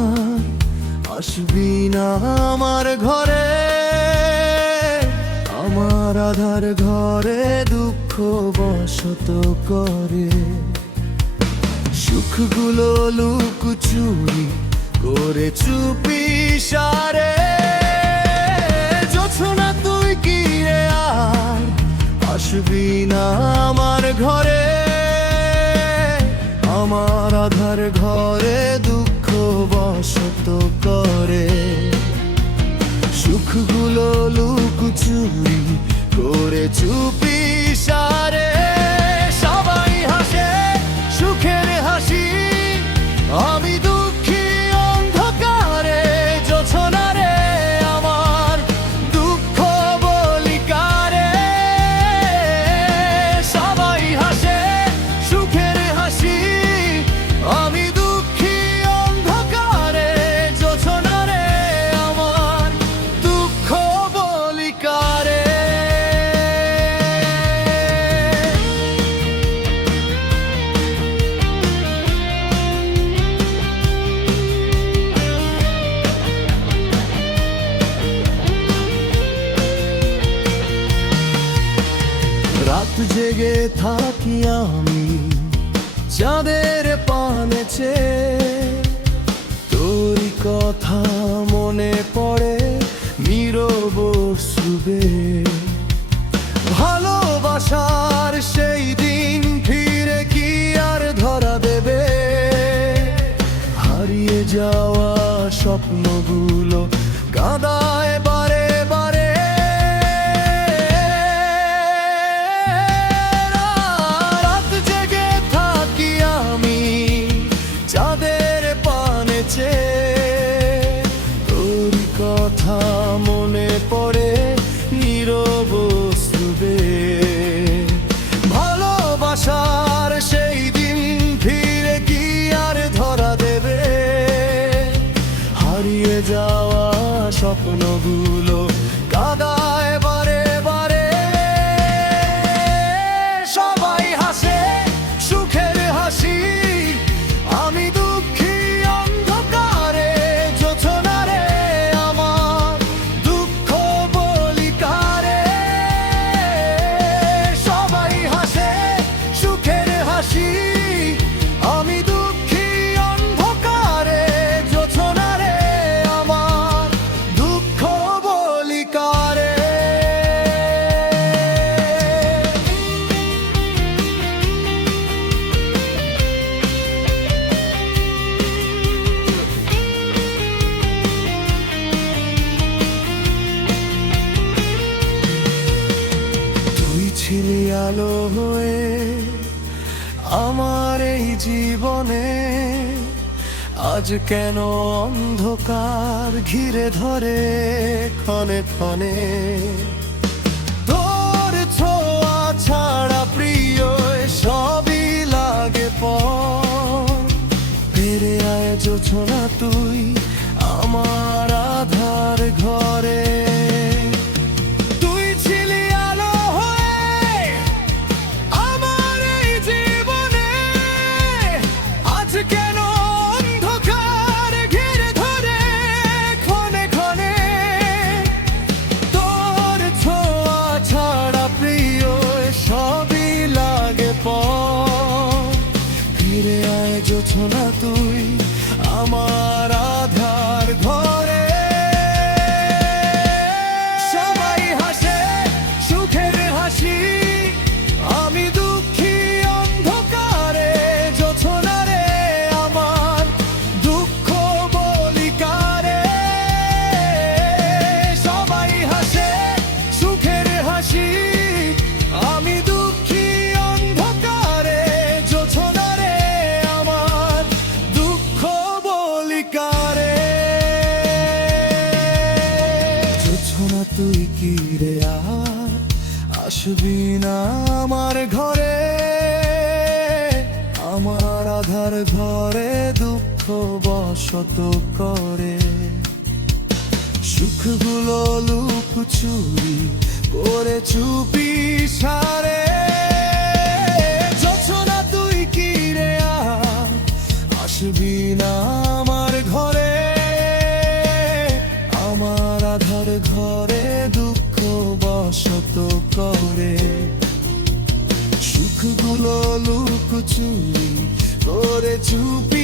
আর আসবি না আমার ঘরে, আমার আধার ঘরে দুঃখ বসত করে। সুখগুলো লুকোচুরি করে চুপি সারে। জোছনা তুই কি রে আর আসবি না আমার ঘরে, আমার আধার ঘরে দুঃখ বসত করে। সুখগুলো লুকোচুরি করে চুপি সারে। সবাই হাসে সুখের হাসি, আমি দুঃখী অন্ধকারে। জোছনা রে আমার দুঃখ বলি কারে। সবাই হাসে সুখের হাসি, আমি দুঃখী অন্ধকারে। জোছনা রে আমার দুঃখ বলি কারে। রাত জেগে থাকি আমি চাঁদের পানে চেয়ে। তোরই কথা মনে পড়ে নীরব শ্রুবে। ভালোবাসার সেই দিন ফিরে কি আর ধরা দেবে? হারিয়ে যাওয়া স্বপ্নগুলো কাঁদায় বারে বারে। রাত জেগে থাকি আমি চাঁদের পানে চেয়ে। তোর কথা মনে পড়ে নীরব শ্রুবে। ভালোবাসার সেই দিন ফিরে কি আর ধরা দেবে? হারিয়ে যাওয়া স্বপ্নগুলো কাঁদায় বারে বারে। সবাই হাসে সুখের হাসি, আমি দুঃখী অন্ধকারে। জোছনা রে আমার দুঃখ বলি কারে। সবাই হাসে সুখের হাসি, আমি দুঃখী অন্ধকারে। জোছনা রে আমার দুঃখ বলি কারে। তুই ছিলি আলো হয়ে আমার এই জীবনে। আজ কেন অন্ধকার ঘিরে ধরে ক্ষণে ক্ষণে? তোর ছোঁয়া ছাড়া প্রিয় সবই লাগে পর। ফিরে আয় জোছনা তুই আমার আধার ঘরে। তুই ছিলি আলো হয়ে আমার এই জীবনে। আজ কেন অন্ধকার ঘিরে ধরে ক্ষণে ক্ষণে? তোর ছোঁয়া ছাড়া প্রিয় সবই লাগে পর। ফিরে আয় জোছনা তুই আমার আধার ঘরে। সবাই হাসে সুখের হাসি, আমি দুঃখী অন্ধকারে। জোছনা রে আমার দুঃখ বলি কারে। সবাই হাসে সুখের হাসি, আমি দুঃখী অন্ধকারে। জোছনা রে আমার দুঃখ বলি কারে। জোছনা তুই কি রে আর আসবি না আমার ঘরে, আমার আধার ঘরে দুঃখ বসত করে। সুখগুলো লুকোচুরি করে চুপি সারে। জোছনা তুই কি রে আর আসবি না আমার ঘরে, লুকোচুরি করে চুপি